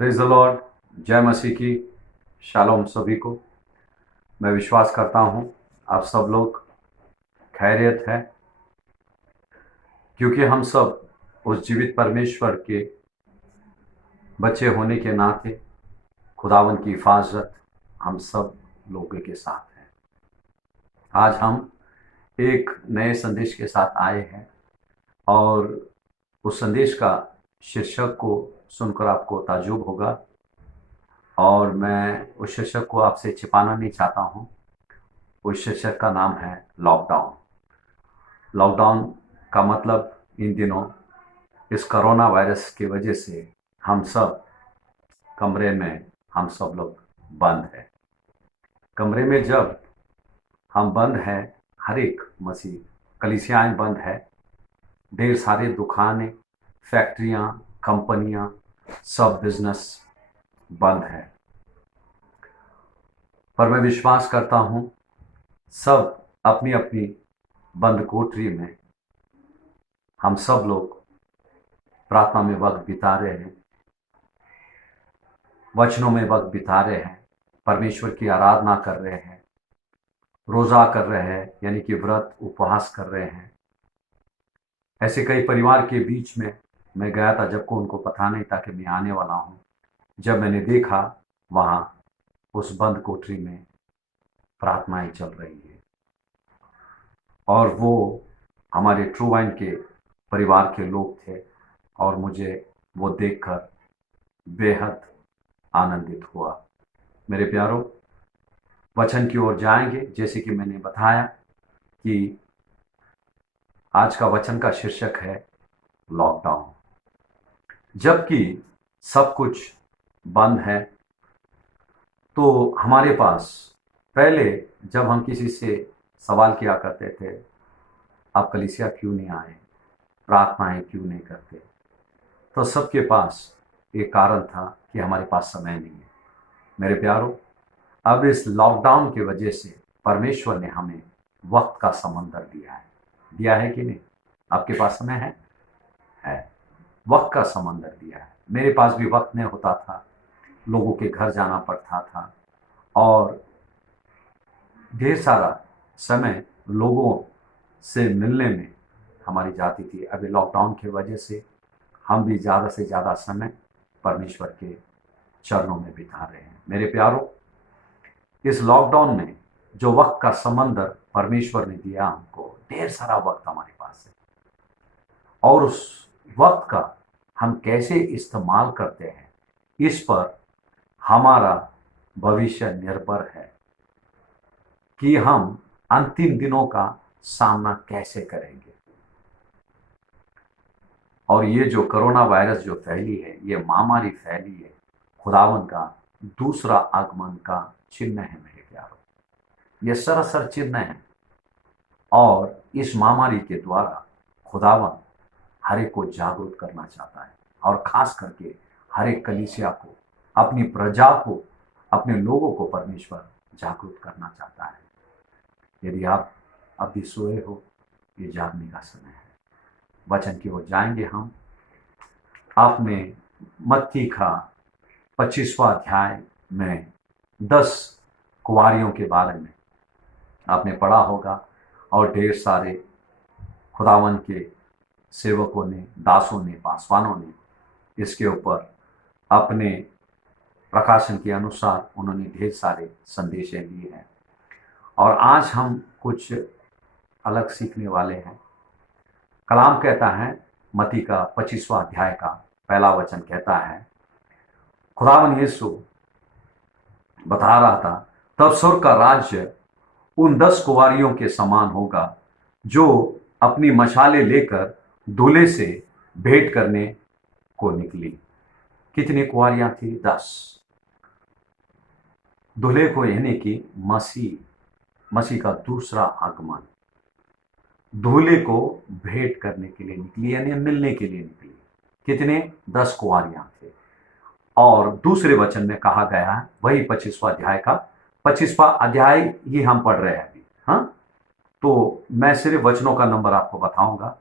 Praise the Lord. जय मसीह की। Shalom सभी को। मैं विश्वास करता हूँ आप सब लोग खैरियत है, क्योंकि हम सब उस जीवित परमेश्वर के बच्चे होने के नाते खुदावन की हिफाजत हम सब लोगों के साथ है। आज हम एक नए संदेश के साथ आए हैं और उस संदेश का शीर्षक को सुनकर आपको ताज्जुब होगा और मैं उस शीर्षक को आपसे छिपाना नहीं चाहता हूँ। उस शीर्षक का नाम है लॉकडाउन। लॉकडाउन का मतलब इन दिनों इस कोरोना वायरस की वजह से हम सब कमरे में हम सब लोग बंद हैं। कमरे में जब हम बंद हैं, हर एक मसीह कलीसियाएं बंद है, ढेर सारे दुकानें, फैक्ट्रियां, कंपनियां, सब बिजनेस बंद है। पर मैं विश्वास करता हूं सब अपनी अपनी बंद कोठरी में हम सब लोग प्रार्थना में वक्त बिता रहे हैं, वचनों में वक्त बिता रहे हैं, परमेश्वर की आराधना कर रहे हैं, रोजा कर रहे हैं, यानी कि व्रत उपवास कर रहे हैं। ऐसे कई परिवार के बीच में मैं गया था, जबकि उनको पता नहीं था कि मैं आने वाला हूँ। जब मैंने देखा वहाँ उस बंद कोठरी में प्रार्थनाएं चल रही है और वो हमारे ट्रू वाइन के परिवार के लोग थे और मुझे वो देखकर बेहद आनंदित हुआ। मेरे प्यारों, वचन की ओर जाएंगे। जैसे कि मैंने बताया कि आज का वचन का शीर्षक है लॉकडाउन। जबकि सब कुछ बंद है, तो हमारे पास पहले जब हम किसी से सवाल किया करते थे, आप कलीसिया क्यों नहीं आए, प्रार्थनाएं क्यों नहीं करते, तो सबके पास एक कारण था कि हमारे पास समय नहीं है। मेरे प्यारों, अब इस लॉकडाउन की वजह से परमेश्वर ने हमें वक्त का समंदर दिया है कि नहीं? आपके पास समय है। वक्त का समंदर दिया है। मेरे पास भी वक्त नहीं होता था, लोगों के घर जाना पड़ता था और ढेर सारा समय लोगों से मिलने में हमारी जाती थी। अभी लॉकडाउन की वजह से हम भी ज़्यादा से ज़्यादा समय परमेश्वर के चरणों में बिता रहे हैं। मेरे प्यारों, इस लॉकडाउन में जो वक्त का समंदर परमेश्वर ने दिया हमको, ढेर सारा वक्त हमारे पास है और उस वक्त का हम कैसे इस्तेमाल करते हैं, इस पर हमारा भविष्य निर्भर है कि हम अंतिम दिनों का सामना कैसे करेंगे। और ये जो कोरोना वायरस जो फैली है, ये महामारी फैली है, खुदावन का दूसरा आगमन का चिन्ह है। मेरे प्यारों, ये सरासर चिन्ह है और इस महामारी के द्वारा खुदावन हर एक को जागरूक करना चाहता है और खास करके हर एक कलीसिया को, अपनी प्रजा को, अपने लोगों को परमेश्वर जागरूक करना चाहता है। यदि आप अभी सोए हो, ये जागने का समय है। वचन की ओर जाएंगे हम। आपने मत्ती का 25वां अध्याय में 10 कुंवारियों के बारे में आपने पढ़ा होगा और ढेर सारे खुदावन के सेवकों ने, दासों ने, पासवानों ने इसके ऊपर अपने प्रकाशन के अनुसार उन्होंने ढेर सारे संदेशें दिए हैं और आज हम कुछ अलग सीखने वाले हैं। कलाम कहता है, मत्ती का 25वां अध्याय का पहला वचन कहता है, खुदावन यीशु बता रहा था, तब स्वर्ग का राज्य उन 10 कुंवारियों के समान होगा जो अपनी मशालें लेकर दूल्हे से भेंट करने को निकली। कितनी कुंवारियां थी? 10। दूल्हे को, यानी कि मसीह का दूसरा आगमन, दूल्हे को भेंट करने के लिए निकली, यानी मिलने के लिए निकली। कितने? 10 कुंवारियां थे। और दूसरे वचन में कहा गया है, वही 25वां अध्याय का 25वां अध्याय ही हम पढ़ रहे हैं अभी। हाँ, तो मैं सिर्फ वचनों का नंबर आपको बताऊंगा।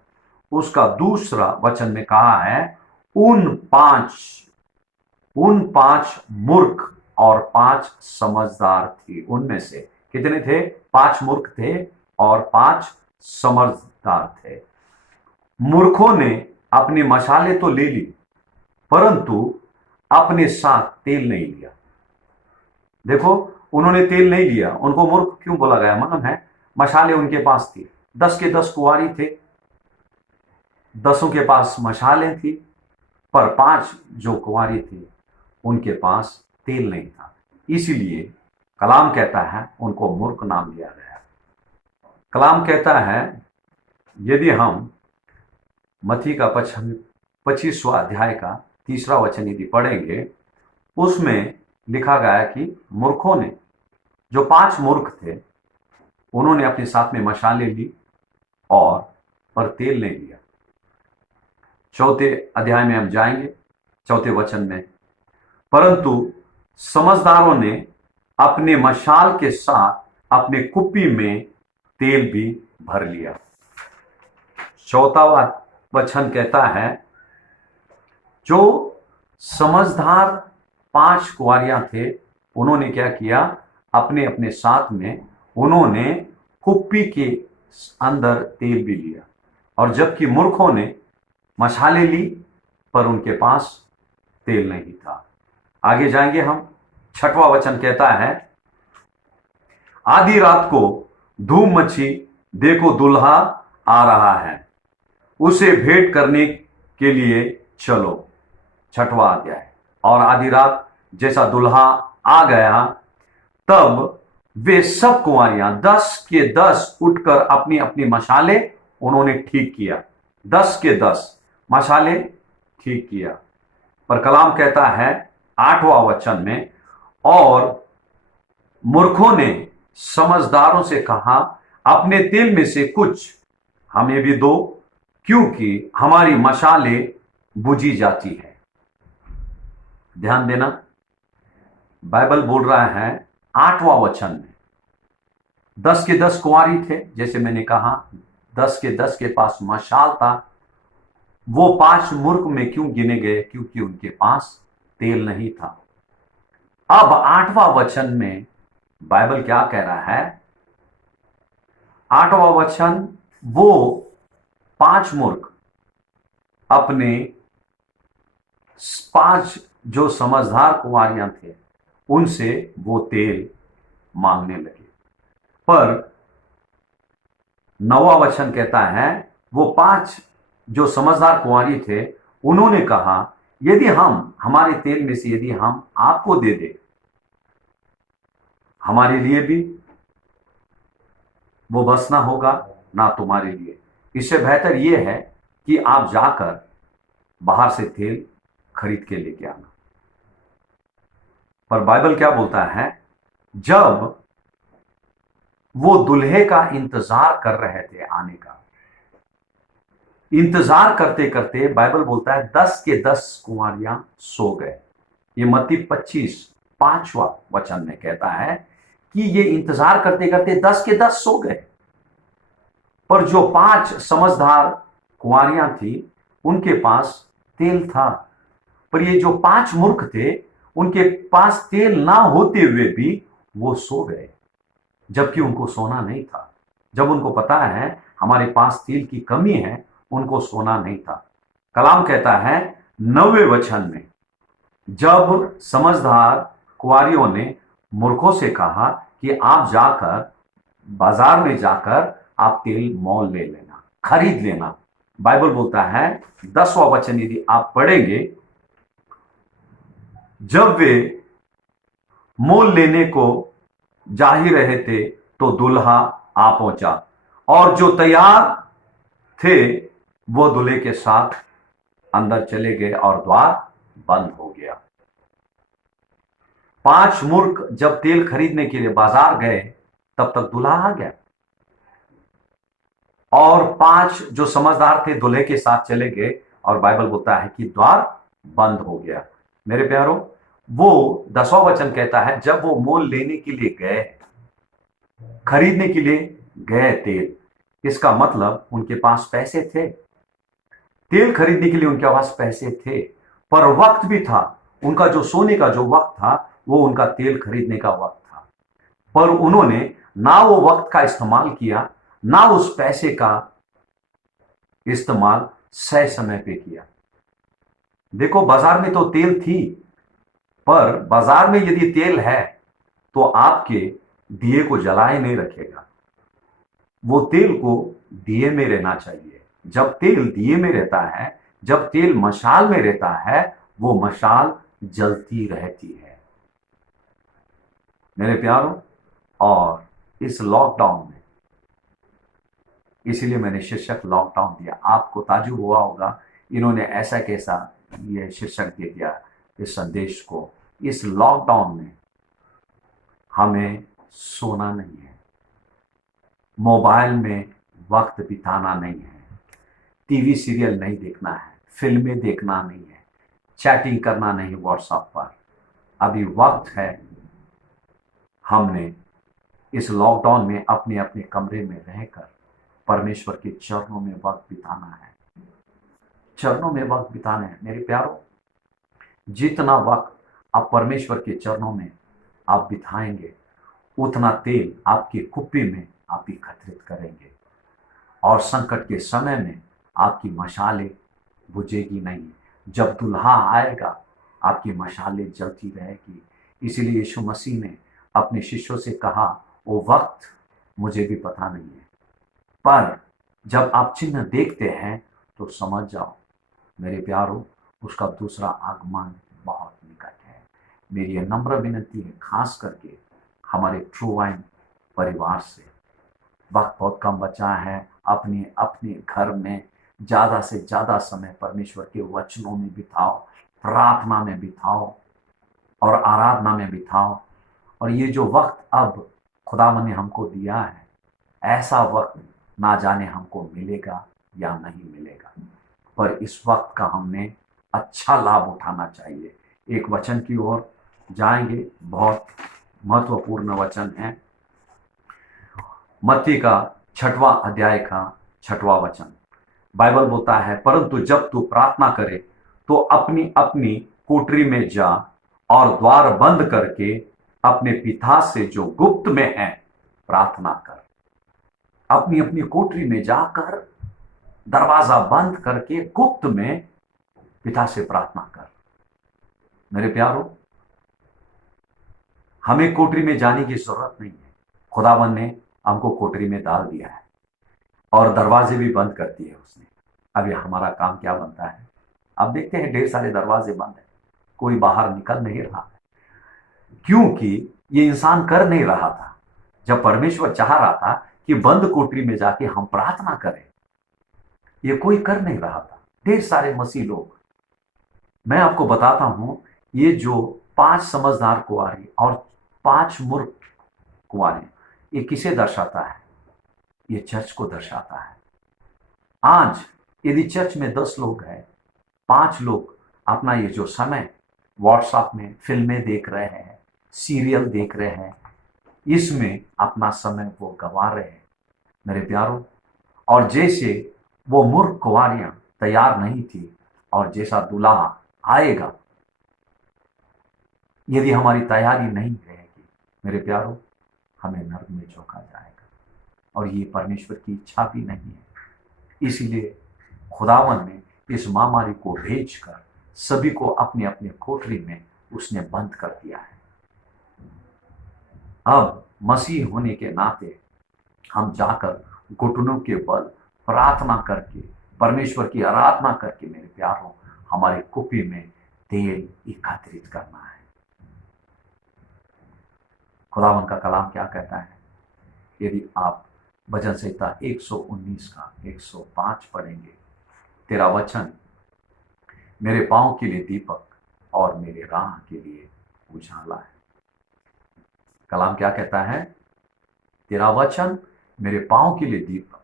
उसका दूसरा वचन में कहा है, उन 5 उन 5 मूर्ख और 5 समझदार थे। उनमें से कितने थे? 5 मूर्ख थे और 5 समझदार थे। मूर्खों ने अपनी मशालें तो ले ली, परंतु अपने साथ तेल नहीं लिया। देखो, उन्होंने तेल नहीं लिया। उनको मूर्ख क्यों बोला गया? मालूम है, मशालें उनके पास थी। 10 के 10 कुंवारी थे, 10 के पास मशालें थी, पर 5 जो कुंवारी थी उनके पास तेल नहीं था। इसीलिए कलाम कहता है उनको मूर्ख नाम दिया गया। कलाम कहता है, यदि हम मत्ती का 25वां अध्याय का 3रा वचन यदि पढ़ेंगे, उसमें लिखा गया कि मूर्खों ने, जो 5 मूर्ख थे, उन्होंने अपने साथ में मशालें ली और पर तेल नहीं लिया। 4थे अध्याय में हम जाएंगे, 4थे वचन में, परंतु समझदारों ने अपने मशाल के साथ अपने कुप्पी में तेल भी भर लिया। 4वां वचन कहता है, जो समझदार 5 कुंवारियां थे, उन्होंने क्या किया? अपने अपने साथ में उन्होंने कुप्पी के अंदर तेल भी लिया, और जबकि मूर्खों ने मशालें ली पर उनके पास तेल नहीं था। आगे जाएंगे हम। 6वां वचन कहता है, आधी रात को धूम मची, देखो दूल्हा आ रहा है, उसे भेंट करने के लिए चलो। 6वां अध्याय। और आधी रात जैसा दूल्हा आ गया, तब वे सब कुंवारियां 10 के 10 उठकर अपनी अपनी मशालें उन्होंने ठीक किया। 10 के 10 मशालें ठीक किया। पर कलाम कहता है 8वां वचन में, और मूर्खों ने समझदारों से कहा, अपने तेल में से कुछ हमें भी दो, क्योंकि हमारी मशालें बुझी जाती है। ध्यान देना, बाइबल बोल रहा है 8वां वचन में, 10 के 10 कुंवारी थे, जैसे मैंने कहा 10 के 10 के पास मशाल था। वो 5 मूर्ख में क्यों गिने गए? क्योंकि उनके पास तेल नहीं था। अब 8वां वचन में बाइबल क्या कह रहा है? 8वां वचन, वो 5 मूर्ख अपने 5 जो समझदार कुंवारियां थे उनसे वो तेल मांगने लगे। पर 9वां वचन कहता है, वो 5 जो समझदार कुंवारी थे, उन्होंने कहा, यदि हम हमारे तेल में से यदि हम आपको दे दे, हमारे लिए भी वो बसना होगा, ना तुम्हारे लिए। इससे बेहतर यह है कि आप जाकर बाहर से तेल खरीद के लेके आना। पर बाइबल क्या बोलता है? जब वो दूल्हे का इंतजार कर रहे थे आने का, इंतजार करते करते बाइबल बोलता है 10 के 10 कुंवारियां सो गए। ये मत्ती 25 5वां वचन में कहता है कि ये इंतजार करते करते 10 के 10 सो गए। पर जो 5 समझदार कुंवारियां थी उनके पास तेल था। पर ये जो 5 मूर्ख थे, उनके पास तेल ना होते हुए भी वो सो गए, जबकि उनको सोना नहीं था। जब उनको पता है हमारे पास तेल की कमी है, उनको सोना नहीं था। कलाम कहता है 9वें वचन में, जब समझदार कुंवारियों ने मूर्खों से कहा कि आप जाकर बाजार में जाकर आप तेल मोल ले लेना, खरीद लेना। बाइबल बोलता है 10वां वचन यदि आप पढ़ेंगे, जब वे मोल लेने को जा ही रहे थे तो दूल्हा आ पहुंचा, और जो तैयार थे वो दूल्हे के साथ अंदर चले गए और द्वार बंद हो गया। 5 मूर्ख जब तेल खरीदने के लिए बाजार गए, तब तक दूल्हा आ गया, और 5 जो समझदार थे दूल्हे के साथ चले गए, और बाइबल बोलता है कि द्वार बंद हो गया। मेरे प्यारों, वो 10वां वचन कहता है, जब वो मोल लेने के लिए गए, खरीदने के लिए गए तेल, इसका मतलब उनके पास पैसे थे। तेल खरीदने के लिए उनके पास पैसे थे, पर वक्त भी था। उनका जो सोने का जो वक्त था वो उनका तेल खरीदने का वक्त था, पर उन्होंने ना वो वक्त का इस्तेमाल किया, ना उस पैसे का इस्तेमाल सही समय पे किया। देखो, बाजार में तो तेल थी, पर बाजार में यदि तेल है तो आपके दिए को जलाए नहीं रखेगा। वो तेल को दिए में रहना चाहिए। जब तेल दिए में रहता है, जब तेल मशाल में रहता है, वो मशाल जलती रहती है। मेरे प्यारों, और इस लॉकडाउन में, इसीलिए मैंने शीर्षक लॉकडाउन दिया। आपको ताज्जुब हुआ होगा, इन्होंने ऐसा कैसा ये शीर्षक दे दिया इस संदेश को। इस लॉकडाउन में हमें सोना नहीं है, मोबाइल में वक्त बिताना नहीं है, टीवी सीरियल नहीं देखना है, फिल्में देखना नहीं है, चैटिंग करना नहीं व्हाट्सएप पर। अभी वक्त है हमने इस लॉकडाउन में अपने अपने कमरे में रहकर परमेश्वर के चरणों में वक्त बिताना है, चरणों में वक्त बिताना है। मेरे प्यारों, जितना वक्त आप परमेश्वर के चरणों में आप बिताएंगे, उतना तेल आपकी कुप्पी में आप एकत्रित करेंगे, और संकट के समय में आपकी मशालें बुझेगी नहीं। जब दुल्हा आएगा, आपकी मशालें जलती रहेगी। इसीलिए यीशु मसीह ने अपने शिष्यों से कहा, वो वक्त मुझे भी पता नहीं है, पर जब आप चिन्ह देखते हैं तो समझ जाओ मेरे प्यारों, उसका दूसरा आगमन बहुत निकट है। मेरी यह नम्र विनती है, खास करके हमारे ट्रू वाइन परिवार से, वक्त बहुत कम बचा है। अपने अपने घर में ज्यादा से ज्यादा समय परमेश्वर के वचनों में बिताओ, प्रार्थना में बिताओ और आराधना में बिताओ। और ये जो वक्त अब खुदावन ने हमको दिया है, ऐसा वक्त ना जाने हमको मिलेगा या नहीं मिलेगा, पर इस वक्त का हमने अच्छा लाभ उठाना चाहिए। एक वचन की ओर जाएंगे, बहुत महत्वपूर्ण वचन है, मत्ती का 6वां अध्याय का 6वां वचन। बाइबल बोलता है, परंतु जब तू प्रार्थना करे तो अपनी अपनी कोठरी में जा और द्वार बंद करके अपने पिता से जो गुप्त में है प्रार्थना कर। अपनी अपनी कोठरी में जाकर दरवाजा बंद करके गुप्त में पिता से प्रार्थना कर। मेरे प्यारों, हमें कोठरी में जाने की जरूरत नहीं है। खुदावन ने हमको कोठरी में डाल दिया है और दरवाजे भी बंद कर दिए उसने। अभी हमारा काम क्या बनता है? अब देखते हैं ढेर सारे दरवाजे बंद है, कोई बाहर निकल नहीं रहा है, क्योंकि ये इंसान कर नहीं रहा था। जब परमेश्वर चाह रहा था कि बंद कोठरी में जाके हम प्रार्थना करें, ये कोई कर नहीं रहा था। ढेर सारे मसीह लोग, मैं आपको बताता हूं, ये जो 5 समझदार कुंवारी और 5 मूर्ख कुंवारी, ये किसे दर्शाता है? ये चर्च को दर्शाता है। आज यदि चर्च में 10 लोग हैं, 5 लोग अपना ये जो समय व्हाट्सएप में फिल्में देख रहे हैं, सीरियल देख रहे हैं, इसमें अपना समय वो गंवा रहे हैं। मेरे प्यारों, और जैसे वो मूर्ख कुंवारियां तैयार नहीं थी, और जैसा दूल्हा आएगा, यदि हमारी तैयारी नहीं रहेगी, मेरे प्यारों, हमें नर्क में झोंका जाएगा, और ये परमेश्वर की इच्छा भी नहीं है। इसीलिए खुदावन ने इस महामारी को भेजकर सभी को अपने अपने कोठरी में उसने बंद कर दिया है। अब मसीह होने के नाते हम जाकर घुटनों के बल प्रार्थना करके, परमेश्वर की आराधना करके, मेरे प्यारों, हमारे कुप्पी में तेल एकत्रित करना है। खुदावन का कलाम क्या कहता है? यदि आप भजन संहिता 119 का 105 पढ़ेंगे, तेरा वचन मेरे पांव के लिए दीपक और मेरे राह के लिए उजाला है। कलाम क्या कहता है? तेरा वचन मेरे पांव के लिए दीपक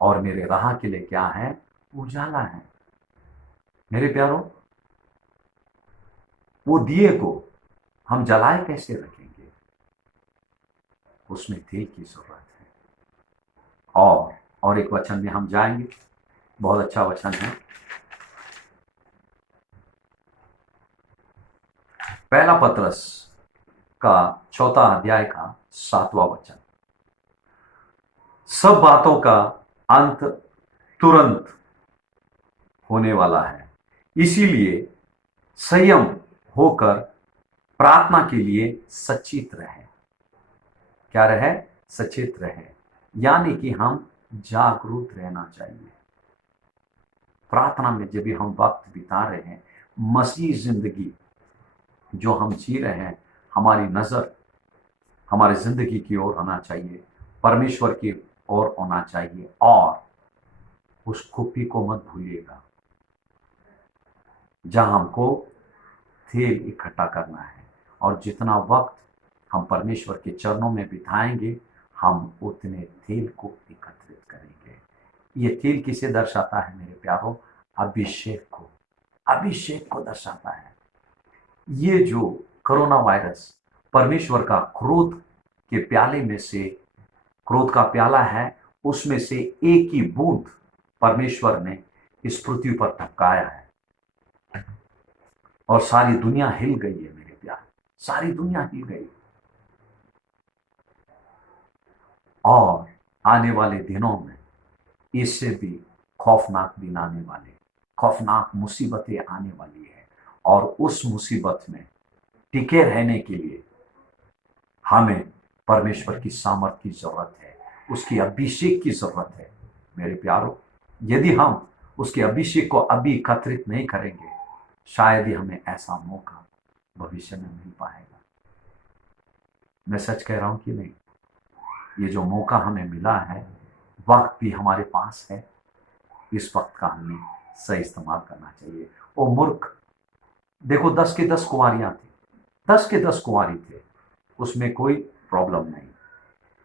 और मेरे राह के लिए क्या है? उजाला है। मेरे प्यारों, वो दिए को हम जलाए कैसे रखेंगे? उसमें तेल की जरूरत है। और एक वचन में हम जाएंगे, बहुत अच्छा वचन है, पहला पतरस का 4 अध्याय का 7वां वचन। सब बातों का अंत तुरंत होने वाला है, इसीलिए संयम होकर प्रार्थना के लिए सचेत रहे। क्या रहे? सचेत रहे, यानी कि हम जागरूक रहना चाहिए। प्रार्थना में जब भी हम वक्त बिता रहे हैं, मसीह जिंदगी जो हम जी रहे हैं, हमारी नजर हमारी जिंदगी की ओर होना चाहिए, परमेश्वर की ओर होना चाहिए। और उस कुप्पी को मत भूलिएगा जहां हमको तेल इकट्ठा करना है, और जितना वक्त हम परमेश्वर के चरणों में बिताएंगे, हम उतने तेल को एकत्रित करेंगे। ये तेल किसे दर्शाता है मेरे प्यारों? अभिषेक को। अभिषेक को दर्शाता है। ये जो कोरोना वायरस परमेश्वर का क्रोध के प्याले में से, क्रोध का प्याला है, उसमें से एक ही बूंद परमेश्वर ने इस पृथ्वी पर टपकाया है, और सारी दुनिया हिल गई है मेरे प्यार, सारी दुनिया हिल गई। और आने वाले दिनों में इससे भी खौफनाक दिन आने वाले, खौफनाक मुसीबतें आने वाली है। और उस मुसीबत में टिके रहने के लिए हमें परमेश्वर की सामर्थ की जरूरत है, उसकी अभिषेक की जरूरत है मेरे प्यारों। यदि हम उसके अभिषेक को अभी एकत्रित नहीं करेंगे, शायद ही हमें ऐसा मौका भविष्य में मिल पाएगा। मैं सच कह रहा हूं कि नहीं? ये जो मौका हमें मिला है, वक्त भी हमारे पास है, इस वक्त का हमें सही इस्तेमाल करना चाहिए। ओ मूर्ख, देखो 10 के 10 कुंवारियां थी, 10 के 10 कुंवारी थे, उसमें कोई प्रॉब्लम नहीं।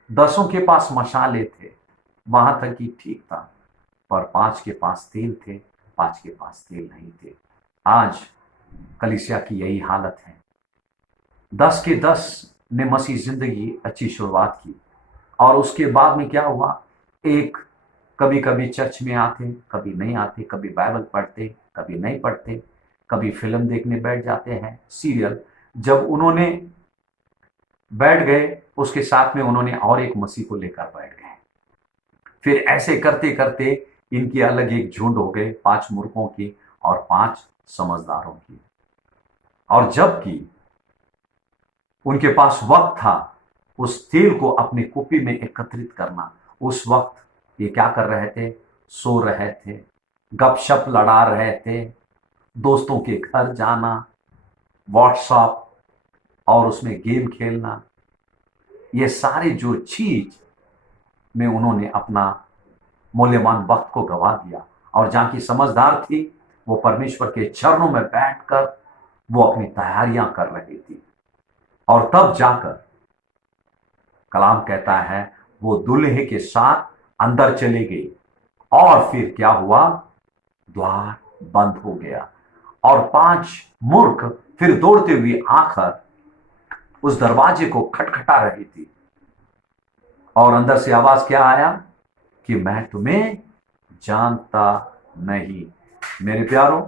10 के पास मशाले थे, वहां तक ही ठीक था। पर 5 के पास तेल थे, 5 के पास तेल नहीं थे। आज कलीसिया की यही हालत है। 10 के 10 ने मसीह जिंदगी अच्छी शुरुआत की, और उसके बाद में क्या हुआ? एक कभी कभी चर्च में आते, कभी नहीं आते, कभी बाइबल पढ़ते, कभी नहीं पढ़ते, कभी फिल्म देखने बैठ जाते हैं, सीरियल। जब उन्होंने बैठ गए, उसके साथ में उन्होंने और एक मसीह को लेकर बैठ गए। फिर ऐसे करते करते इनकी अलग एक झुंड हो गए, 5 मूर्खों की और 5 समझदारों की। और जबकि उनके पास वक्त था उस तेल को अपनी कुप्पी में एकत्रित करना, उस वक्त ये क्या कर रहे थे? सो रहे थे, गपशप लड़ा रहे थे, दोस्तों के घर जाना, व्हाट्सएप और उसमें गेम खेलना, ये सारे जो चीज में उन्होंने अपना मूल्यवान वक्त को गवा दिया। और जहां की समझदार थी, वो परमेश्वर के चरणों में बैठकर वो अपनी तैयारियां कर रही थी। और तब जाकर कलाम कहता है, वो दूल्हे के साथ अंदर चली गई, और फिर क्या हुआ? द्वार बंद हो गया, और 5 मूर्ख फिर दौड़ते हुए आकर उस दरवाजे को खटखटा रही थी। और अंदर से आवाज क्या आया? कि मैं तुम्हें जानता नहीं। मेरे प्यारों,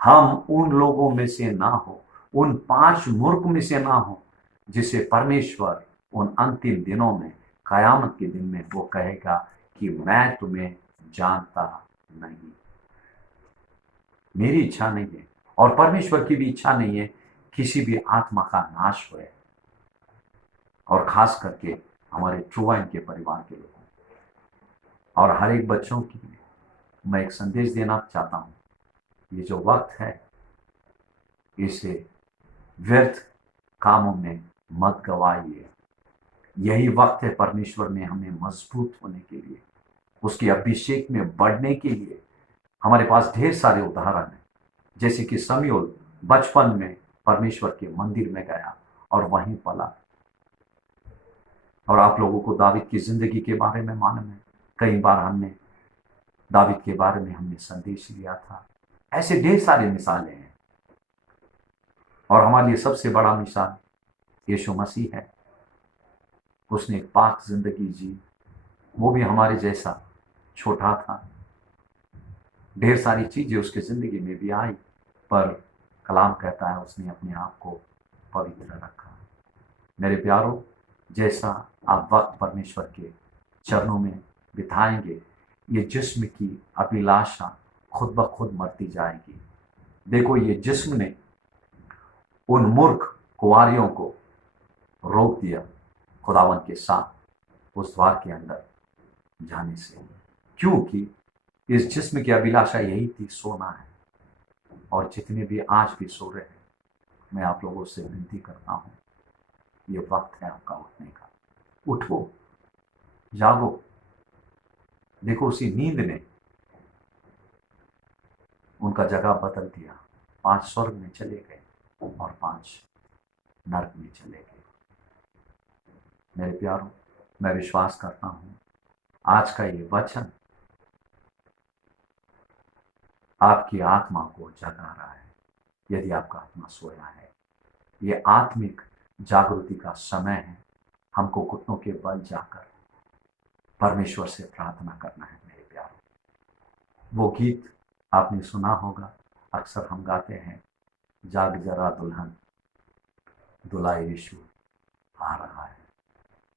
हम उन लोगों में से ना हो, उन 5 मूर्ख में से ना हो, जिसे परमेश्वर उन अंतिम दिनों में, कयामत के दिन में वो कहेगा कि मैं तुम्हें जानता नहीं। मेरी इच्छा नहीं है, और परमेश्वर की भी इच्छा नहीं है किसी भी आत्मा का नाश होए, और खास करके हमारे ट्रूवाइन के परिवार के लोगों और हर एक बच्चों की मैं एक संदेश देना चाहता हूं। ये जो वक्त है, इसे व्यर्थ कामों में मत गवाइए। यही वक्त है परमेश्वर ने हमें मजबूत होने के लिए, उसके अभिषेक में बढ़ने के लिए। हमारे पास ढेर सारे उदाहरण हैं, जैसे कि शमूएल बचपन में परमेश्वर के मंदिर में गया और वहीं पला। और आप लोगों को दावीद की जिंदगी के बारे में मालूम है, कई बार हमने दावीद के बारे में हमने संदेश लिया था। ऐसे ढेर सारी मिसालें हैं, और हमारे लिए सबसे बड़ा मिसाल यीशु मसीह है। उसने एक पाक जिंदगी जी, वो भी हमारे जैसा छोटा था। ढेर सारी चीजें उसके जिंदगी में भी आई, पर कलाम कहता है उसने अपने आप को पवित्र रखा। मेरे प्यारों, जैसा आप वक्त परमेश्वर के चरणों में बिताएंगे, ये जिस्म की अभिलाषा खुद ब खुद मरती जाएगी। देखो, ये जिस्म ने उन मूर्ख कुंवारियों को रोक दिया खुदावन के साथ उस द्वार के अंदर जाने से, क्योंकि इस जिस्म की अभिलाषा यही थी, सोना है। और जितने भी आज भी सो रहे हैं, मैं आप लोगों से विनती करता हूं, ये वक्त है आपका उठने का। उठो, जागो। देखो, उसी नींद ने उनका जगह बदल दिया। 5 स्वर्ग में चले गए और 5 नरक में चले गए। मेरे प्यारों, मैं विश्वास करता हूं आज का ये वचन आपकी आत्मा को जगा रहा है। यदि आपका आत्मा सोया है, ये आत्मिक जागृति का समय है। हमको घुटनों के बल जाकर परमेश्वर से प्रार्थना करना है। मेरे प्यारों, वो गीत आपने सुना होगा, अक्सर हम गाते हैं, जाग जरा दुल्हन, दुल्हा यीशु आ रहा है।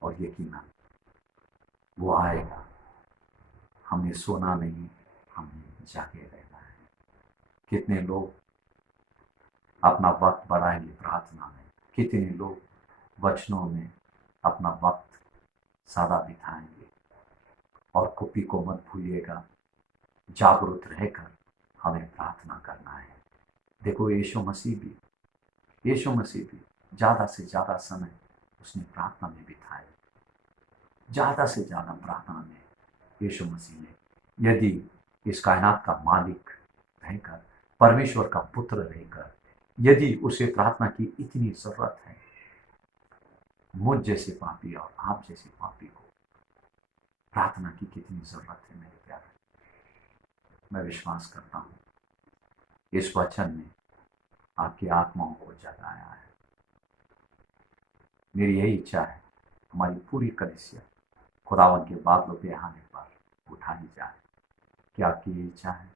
और यकीनन वो आएगा। हमें सोना नहीं, हमें जागे रहना है। कितने लोग अपना वक्त बढ़ाएंगे प्रार्थना में, कितने लोग वचनों में अपना वक्त सादा बिताएंगे। और कुप्पी को मत भूलिएगा, जागरूक रहकर हमें प्रार्थना करना है। देखो, यीशु मसीह भी ज्यादा से ज्यादा समय उसने प्रार्थना में बिताया। ज्यादा से ज्यादा प्रार्थना में यीशु मसीह ने, यदि इस कायनात का मालिक रहकर, परमेश्वर का पुत्र रहकर, यदि उसे प्रार्थना की इतनी जरूरत है, मुझ जैसे पापी और आप जैसे पापी को प्रार्थना की कितनी जरूरत है। मेरे प्यारे, मैं विश्वास करता हूं इस वचन ने आपकी आत्माओं को जगाया है। मेरी यही इच्छा है, हमारी पूरी कलीसिया खुदावन के बादलों पे आने पर उठाई जाए। क्या आपकी ये इच्छा है?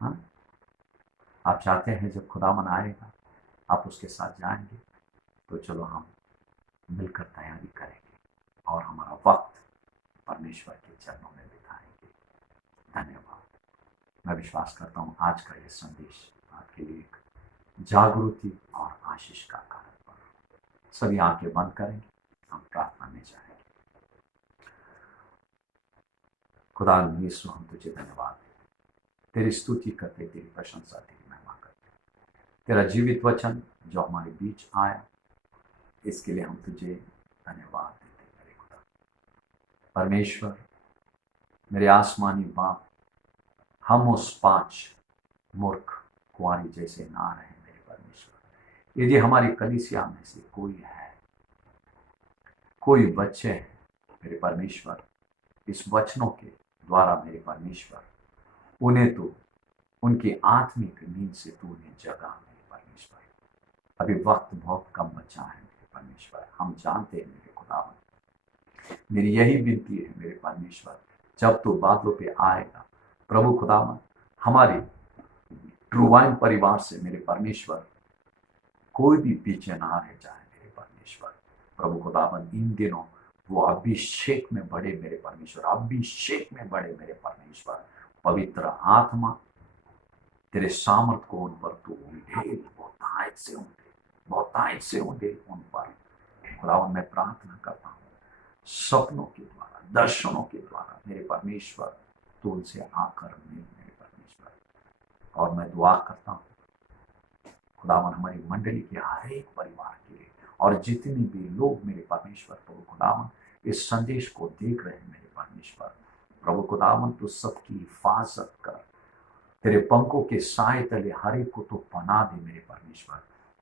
हाँ, आप चाहते हैं जब खुदावन आएगा आप उसके साथ जाएंगे? तो चलो हम मिलकर तैयारी करेंगे और हमारा वक्त परमेश्वर के चरणों में बिताएंगे। धन्यवाद। मैं विश्वास करता हूँ आज का ये संदेश आपके लिए एक जागृति और आशीष का कारण बना। सभी आंखें बंद करेंगे, हम प्रार्थना में जाएंगे। खुदा यीशु, हम तुझे धन्यवाद देते, तेरी स्तुति करते, तेरी प्रशंसा, तेरी महिमा करते। तेरा जीवित वचन जो हमारे बीच आया, इसके लिए हम तुझे धन्यवाद देते। मेरे खुदा परमेश्वर, मेरे आसमानी बाप, हम उस 5 मूर्ख कुंवारी जैसे ना रहे। मेरे परमेश्वर, यदि हमारी कलीसिया में से कोई है, कोई बच्चे हैं, मेरे परमेश्वर, इस वचनों के द्वारा मेरे परमेश्वर, उन्हें तो उनकी आत्मिक नींद से तू उन्हें जगा। मेरे परमेश्वर, अभी वक्त बहुत कम बचा है। मेरे परमेश्वर, हम जानते हैं मेरे खुदावन, मेरी यही विनती है मेरे परमेश्वर, जब तू बादलों पे आएगा प्रभु खुदावन, हमारे ट्रू वाइन परिवार से मेरे परमेश्वर कोई भी पीछे ना रह जाए। मेरे परमेश्वर प्रभु खुदावन, इन दिनों वो अभिषेक में बढ़े। मेरे परमेश्वर, अभिषेक में बढ़े। मेरे परमेश्वर, पवित्र आत्मा तेरे सामर्थ को उन पर तू उंडेल, बहुतायत से उंडेल, बहुतायत से उंडेल उन पर। खुदावन, मैं प्रार्थना करता हूँ सपनों के द्वारा, दर्शनों के द्वारा मेरे परमेश्वर तू उनसे आकर मिल। मेरे परमेश्वर, और मैं दुआ करता हूँ खुदावन, हमारी मंडली के हर एक परिवार के लिए, और जितने भी लोग मेरे परमेश्वर प्रभु खुदावन इस संदेश को देख रहे हैं, मेरे परमेश्वर प्रभु खुदावन, तू सबकी हिफाजत कर। तेरे पंखों के साए तले हर एक को तो पना दे मेरे परमेश्वर,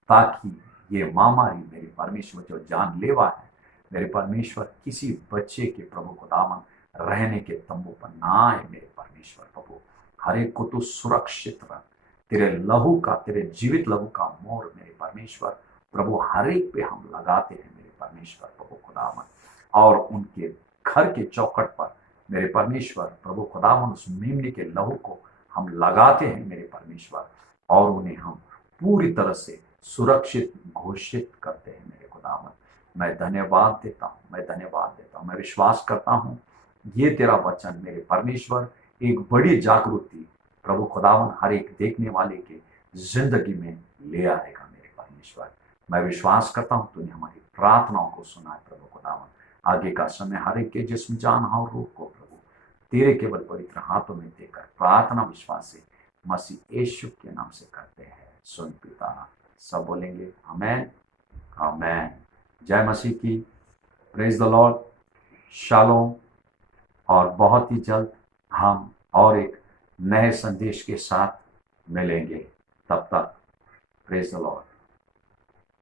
ताकि ये महामारी मेरे परमेश्वर जो जानलेवा है, मेरे परमेश्वर किसी बच्चे के प्रभु खुदावन रहने के तंबू पर ना आए। मेरे परमेश्वर प्रभु, हर एक को तो सुरक्षित रख। तेरे लहू का, तेरे जीवित लहू का मोर मेरे परमेश्वर प्रभु हर एक पे हम लगाते हैं। मेरे परमेश्वर प्रभु खुदावन, और उनके घर के चौखट पर मेरे परमेश्वर प्रभु खुदावन उस मेमने के लहू को हम लगाते हैं। मेरे परमेश्वर, और उन्हें हम पूरी तरह से सुरक्षित घोषित करते हैं मेरे खुदावन। मैं धन्यवाद देता हूँ, मैं धन्यवाद देता हूँ। मैं विश्वास करता हूँ ये तेरा वचन मेरे परमेश्वर एक बड़ी जागृति प्रभु खुदावन हर एक देखने वाले के जिंदगी में ले आएगा मेरे परमेश्वर। मैं विश्वास करता हूँ तूने हमारी प्रार्थनाओं को सुना है प्रभु खुदावन। आगे का समय हर एक के जिस्म जान और रूह को प्रभु तेरे केवल पवित्र हाथों में देकर प्रार्थना विश्वास से मसीह यीशु के नाम से करते हैं। सुन पिता, सब बोलेंगे आमेन, आमेन। जय मसीह की, प्रेज द लॉर्ड, शालोम। और बहुत ही जल्द हम और एक नए संदेश के साथ मिलेंगे। तब तक प्रेज द लॉर्ड।